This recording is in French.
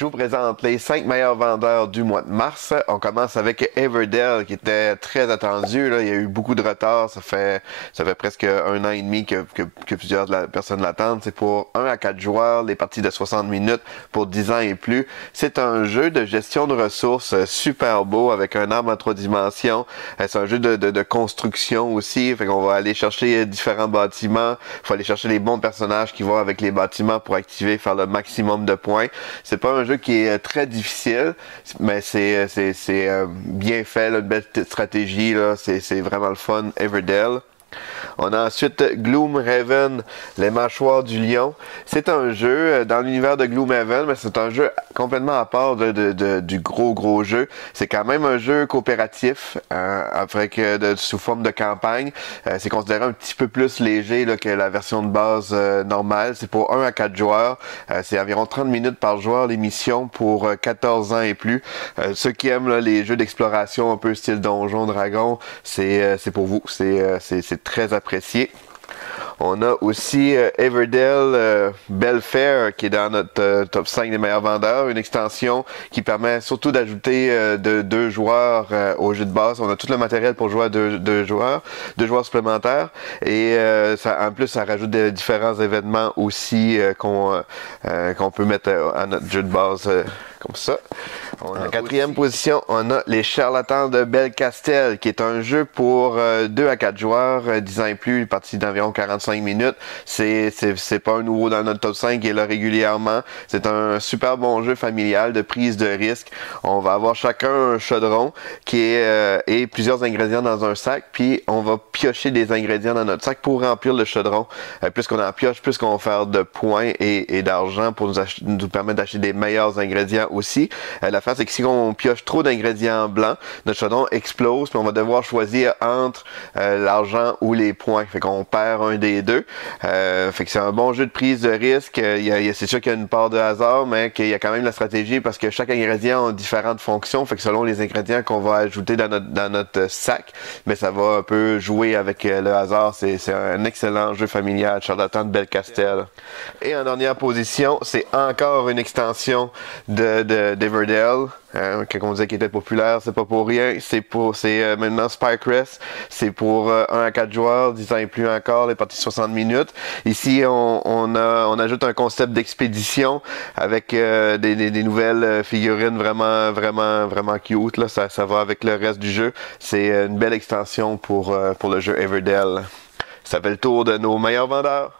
Je vous présente les 5 meilleurs vendeurs du mois de mars. On commence avec Everdell qui était très attendu. Là. Il y a eu beaucoup de retard. Ça fait presque 1 an et demi que plusieurs personnes l'attendent. C'est pour 1 à 4 joueurs, les parties de 60 minutes pour 10 ans et plus. C'est un jeu de gestion de ressources super beau avec un arbre en 3 dimensions. C'est un jeu de construction aussi. Fait qu'on va aller chercher différents bâtiments. Il faut aller chercher les bons personnages qui vont avec les bâtiments pour activer, faire le maximum de points. C'est pas un jeu qui est très difficile, mais c'est bien fait, là, une belle stratégie, là, c'est vraiment le fun, Everdell. On a ensuite Gloomhaven, les mâchoires du lion. C'est un jeu dans l'univers de Gloomhaven, mais c'est un jeu complètement à part du gros jeu. C'est quand même un jeu coopératif, sous forme de campagne. C'est considéré un petit peu plus léger là, que la version de base normale. C'est pour 1 à 4 joueurs. C'est environ 30 minutes par joueur l'émission pour 14 ans et plus. Ceux qui aiment là, les jeux d'exploration un peu style Donjon Dragon, c'est pour vous. C'est très apprécié. On a aussi Everdell Belfair qui est dans notre top 5 des meilleurs vendeurs, une extension qui permet surtout d'ajouter de 2 joueurs au jeu de base. On a tout le matériel pour jouer à 2 joueurs supplémentaires et en plus ça rajoute différents événements aussi qu'on peut mettre à notre jeu de base comme ça. En 4e position, on a les Charlatans de Belcastel, qui est un jeu pour 2 à 4 joueurs, 10 ans et plus, une partie d'environ 45 minutes. C'est pas un nouveau dans notre top 5, il est là régulièrement. C'est un super bon jeu familial de prise de risque. On va avoir chacun un chaudron et plusieurs ingrédients dans un sac, puis on va piocher des ingrédients dans notre sac pour remplir le chaudron. Plus qu'on en pioche, plus qu'on va faire de points et d'argent pour nous permettre d'acheter des meilleurs ingrédients aussi. L'affaire, c'est que si on pioche trop d'ingrédients blancs, notre chaudron explose, puis on va devoir choisir entre l'argent ou les points. Fait qu'on perd un des deux. Fait que c'est un bon jeu de prise de risque. C'est sûr qu'il y a une part de hasard, mais qu'il y a quand même la stratégie parce que chaque ingrédient a différentes fonctions. Fait que selon les ingrédients qu'on va ajouter dans notre sac, mais ça va un peu jouer avec le hasard. C'est un excellent jeu familial, Charlatan de Belcastel. Et en dernière position, c'est encore une extension d'Everdell. Quand on disait qu'il était populaire, c'est pas pour rien. C'est maintenant Spycrest. C'est pour 1 à 4 joueurs, 10 ans et plus encore, les parties 60 minutes. Ici, on ajoute un concept d'expédition avec des nouvelles figurines vraiment cute. Là. Ça va avec le reste du jeu. C'est une belle extension pour le jeu Everdell. Ça fait le tour de nos meilleurs vendeurs.